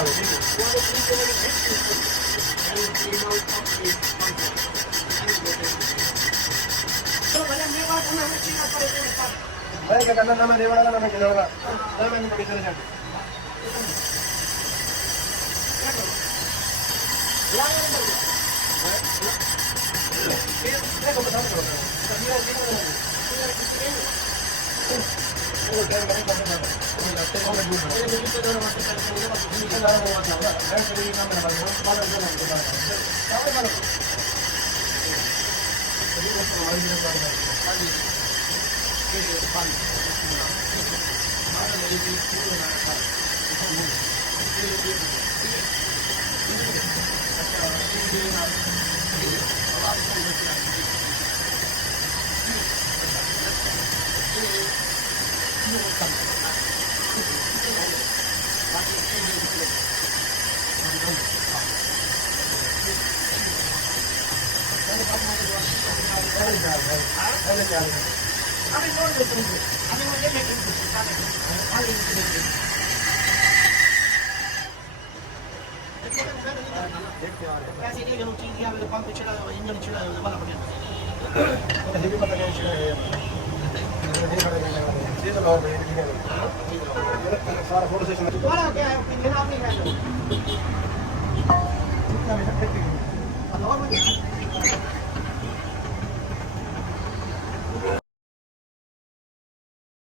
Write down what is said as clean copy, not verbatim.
मैं क्या करना ना मैं रेवाड़ा ना मैं खिलौड़ा ना मैं कभी चले जाऊँ कैसे नहीं लोग चीज या पंप चला इंजन चला वाला बढ़िया ये भी पता नहीं चला ये तो और नहीं है सारा फोटो सेशन वाला क्या है इंजन आप नहीं है